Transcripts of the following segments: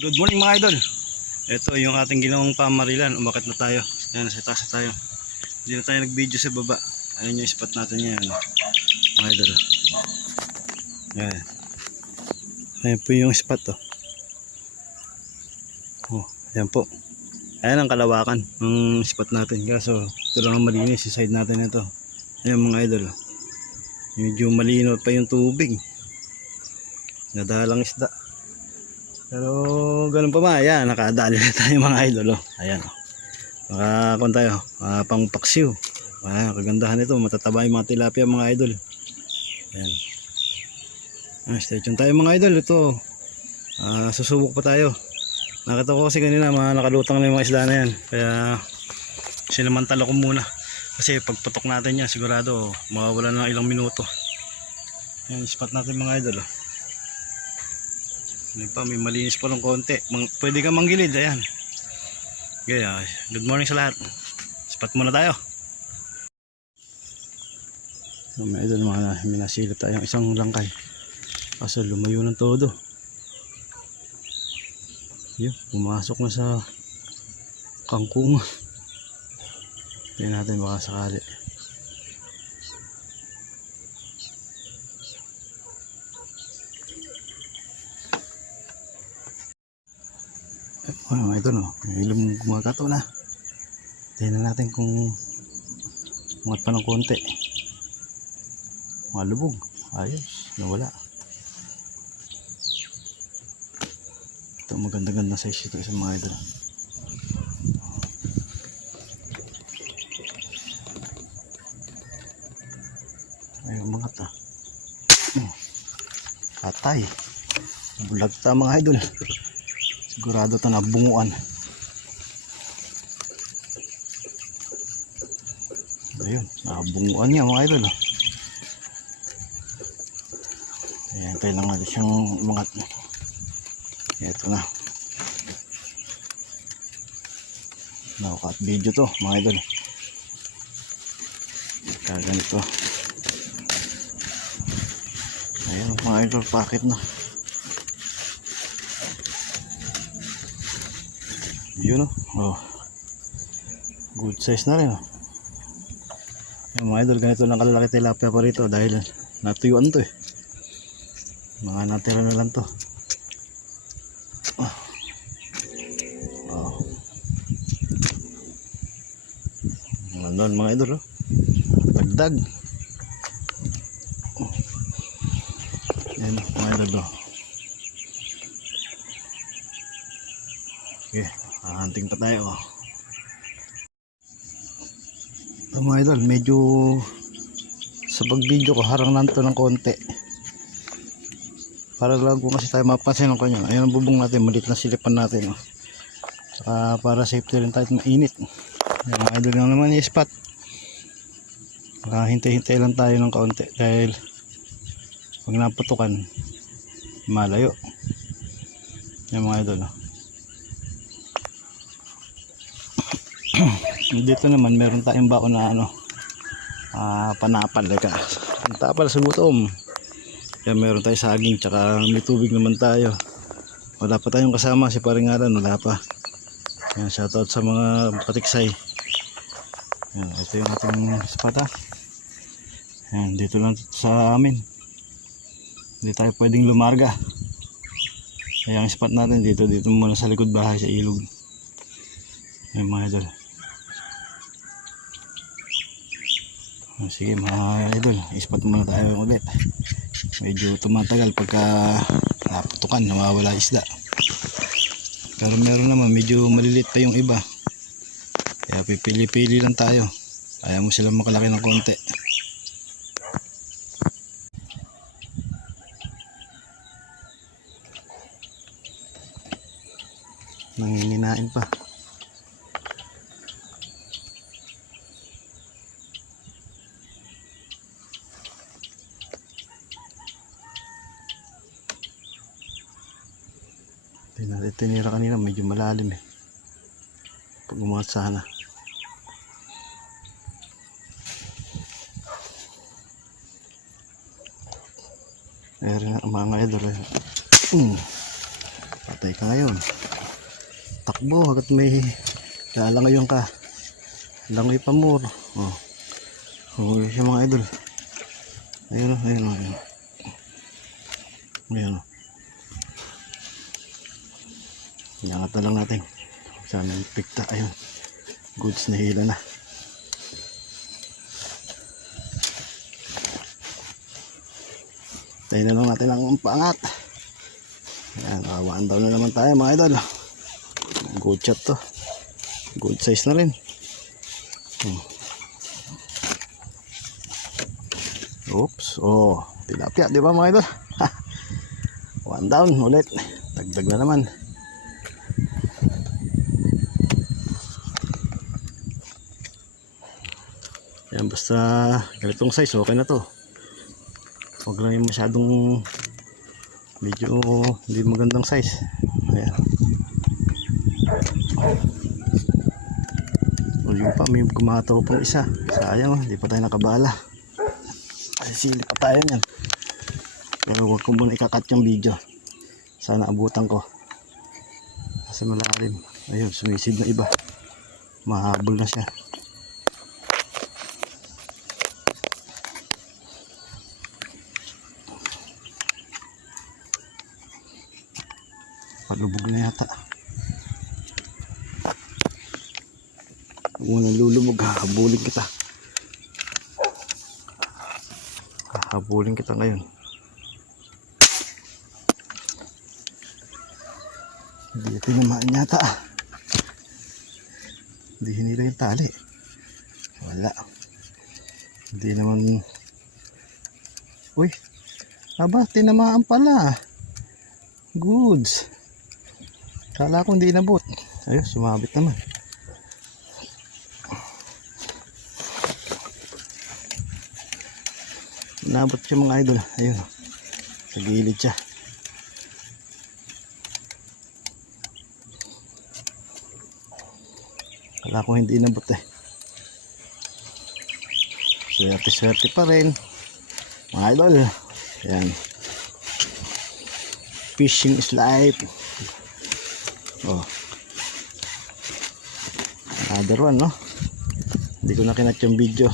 Good morning mga idol. Ito yung ating ginawang pamarilan. Umakyat na tayo. Ayan, nasa taas na tayo. Hindi na tayo nag-video sa baba. Ayan yung spot natin yan. Mga idol. Ayan. Ayan po yung spot to. Oh, ayan po. Ayan ang kalawakan ng spot natin. Kaso ito lang ang malinis. Yung side natin ito. Ayan mga idol. Medyo malinaw pa yung tubig. Nadalang isda. Pero ganun pa ba, ayan, nakadali na tayo mga idol. Oh. Ayan, makakon tayo, pang paksiw. Ayan, kagandahan ito, matataba yung mga tilapia mga idol. Ayan, stay tuned tayo mga idol. Ito, susubok pa tayo. Nakita ko kasi kanina mga nakalutang na yung mga isda na yan. Kaya sinamantala ko muna. Kasi pagputok natin yan, sigurado mawawala na ng ilang minuto. Ayan, spot natin mga idol. Oh. May malinis pa ng konti. Pwede ka manggilid. Ayan. Okay, good morning sa lahat. Spot muna tayo. So, may idol, minasilip tayong isang langkay. Kaso lumayo ng todo. Yun, pumasok na sa kangkong. Tingnan natin baka sakali. Mga ito no, ilong gumagato na. Tingnan natin kung umat pa ng konti. Malubog. Ayos, nawala. Ito maganda-ganda size ito sa mga idol. Ayun mga ta. Katay. Bulag ta mga idol. Sigurado ito na bunguan. Ayun, nakabunguan niya mga idol. Ayan, kailangan natin siyang umangat. Ito na. Nakakat video to mga idol. Kaya ganito. Ayan mga idol, packet na. Yun oh. Good size na rin oh. Yung mga idol, ganito lang kalalaki tilapia pa rito dahil natuyuan to eh. Mga natira na lang to. Ano mga idol oh. Dagdag. Yan mga idol oh. Okay, hunting pa tayo. Ito mga idol, medyo sa pag-video ko harang lang to ng konti. Para lang kung kasi tayo mapansin ng kanya. Ayan ang bubong natin, malit na silipan natin. Saka para safety rin tayo at mainit. Ayan mga idol lang naman yung spot. Hintay-hintay lang tayo ng kaunti dahil pag naputukan malayo. Ayan mga idol. Dito naman meron tayong baon na panapal like tapal sa gutom. Kaya meron tayong saging tsaka may tubig naman tayo. Wala pa tayong kasama si Paringaran, wala pa. Yan, shoutout sa mga katiksay. Yan, ito yung ating spot. Yan, dito lang sa amin. Hindi tayo pwedeng lumarga. Kaya ang spot natin dito muna sa likod bahay sa ilog. Yan mga idol. Sige mga idol, ispat muna tayo ulit. Medyo tumatagal pagka naputukan, nawawala isda. Pero meron naman medyo malilit pa yung iba. Kaya pipili-pili lang tayo. Ayaw mo silang makalaki ng konti. Nanginginain pa. Tinira kanina medyo malalim eh. Pag umangat sana. Meron na mga idol eh. patay ka ngayon. Takbo hanggat may lalangayon ka. Langoy pa more. Oh. Huli siya mga idol. Ayun o, ayun o, ayun. Ayun o. Inangat na lang natin. Sana yung pikta. Ayun. Goods na hila na. Tayo na lang natin ang pangat. Ayan, nakawaan daw na naman tayo mga idol. Good shot to. Good size na rin. Oops. Oh, tilapia, di ba mga idol? One down ulit. Dagdag na naman. Yan, basta ganitong size, okay na to. Huwag lang yung masyadong medyo hindi magandang size. Ayan. O yung pa, may kumataw pang isa. Sayang, hindi pa tayo nakabala. Kasi sili pa tayo yan. Pero huwag ko muna ikakat yung video. Sana abutan ko. Kasi malalim. Ayun, sumisid na iba. Mahabol na siya. Palubog na yata. Huwag mo nang lulubog. Hahabulin kita. Hahabulin kita ngayon. Hindi tinamaan yata. Hindi hinila yung tali. Wala. Hindi naman. Uy. Aba, tinamaan pala. Goods. Kala ko hindi inabot. Ayun, sumabit naman. Inabot siya mga idol. Ayun. Sa gilid siya. Kala ko hindi inabot eh. Swerte-swerte pa rin. Mga idol. Ayan. Fishing is life. Oh. Another one, no? Hindi ko na kinat yung video.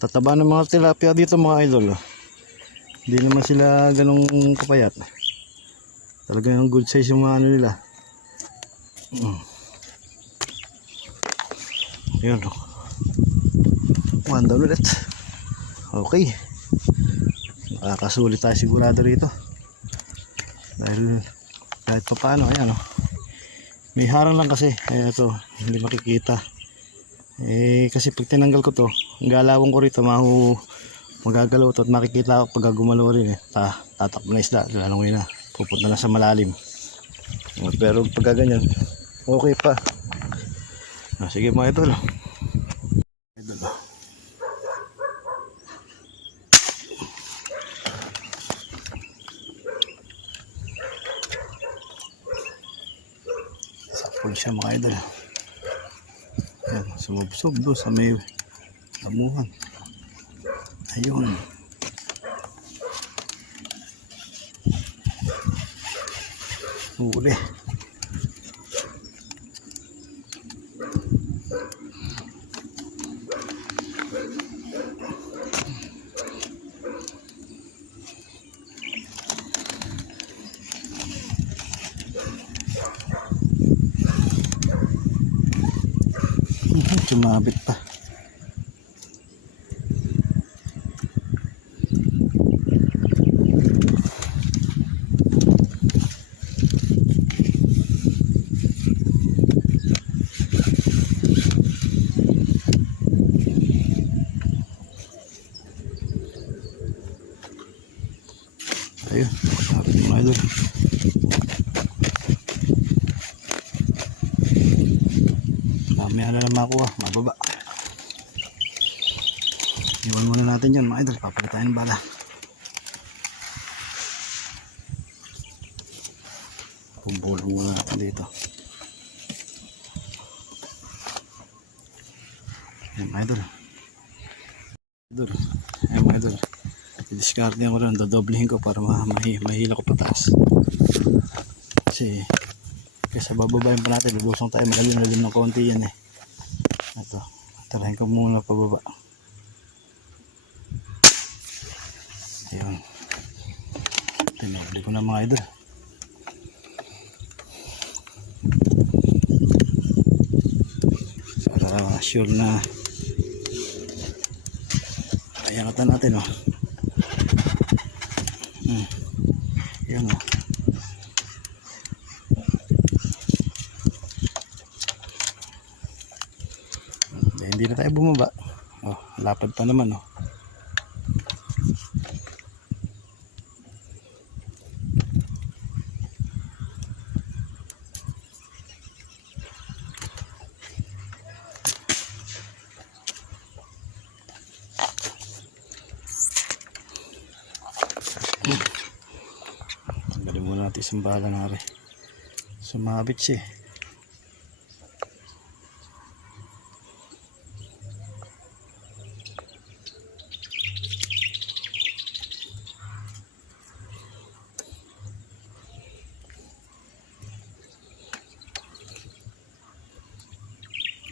Tataba ng mga tilapia dito mga idol. Hindi naman sila ganong kapayat. Talagang good size yung mga ano nila. Yun. One down ulit. Okay. Nakakasulit tayo sigurado rito. Dahil kahit pa paano, ayan o. May harang lang kasi. Ayan ito, hindi makikita. Kasi pag tinanggal ko to, ang galawang ko rito, magagalaw to at makikita ako pag gumalaw rin eh. Tatakbo na isda, lalangin na. Pupunta na sa malalim. Pero pag ganyan, okay pa. Sige mga idol. Sapol siya mga idol. Ayan, sumubsob doon sa may damuhan. Ayun. Huli. Sumabit pa. Ayun, sumabit mga idol. Mamaya na lang makuha, mababa. Iwan muna natin yan mga idol, papalit tayo ng bala. Pumbulong muna natin dito. Ayan mga idol. Ayan mga idol. discard ko rin, dodoblehin ko para mahila ko pataas. Kasi kaysa bababayin pa natin, lubusong tayo, malalim ng konti yan eh. Ito, tarahin ko muna pababa. Ayun, tinobli ko na mga idol. Para sure na ayangatan natin oh. Yan oh. Hindi na tayo bumaba. Oh, lapad pa naman oh. Tanggalin muna natin isang bala na rin. Sumabit siya eh.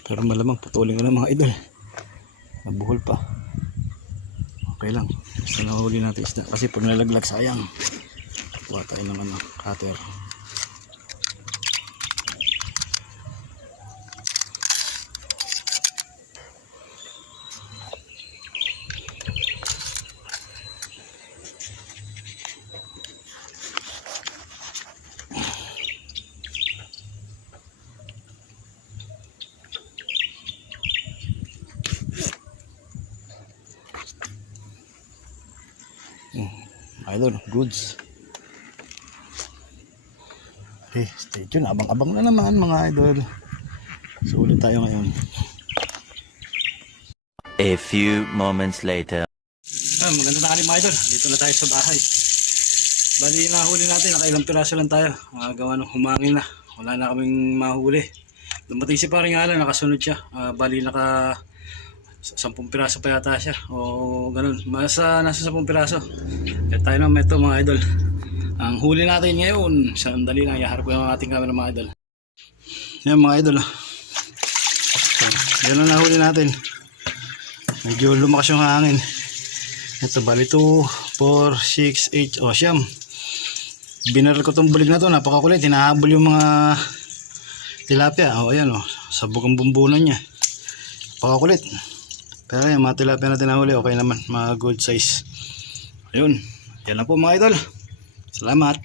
Pero malamang putulin ko na mga idol. Nabuhol pa. Okay lang. Basta nahuli natin isda. Kasi pag nalaglag sayang. Kuha tayo ng cutter. Idol, goods. Okay, stay tuned. Abang-abang na naman mga idol. Sulit tayo ngayon. A few moments later. Maganda na kami mga idol. Dito na tayo sa bahay. Bali, nahuli natin. Nakailang piraso lang tayo. Gawa ng humangin na. Wala na kaming mahuli. Dumating si paring Alan, nakasunod siya. Bali, naka 10 piraso pa yata siya o ganun, nasa 10 piraso. Kaya tayo naman ito mga idol. Ang huli natin ngayon, sandali lang, iharap ko yung ating camera mga idol. Yan mga idol. So, yan ang nahuli natin. Medyo lumakas yung hangin. Ito bali 2, 4, 6, 8 o siyam. Binaral ko tong bulig na to, napakakulit. Hinahabol yung mga tilapia. O ayan o, sabog ang bumbunan niya. Napakakulit. Pero yung mga tilapia natin nahuli, okay naman, mga good size. Ayun, yan lang po mga idol. Salamat.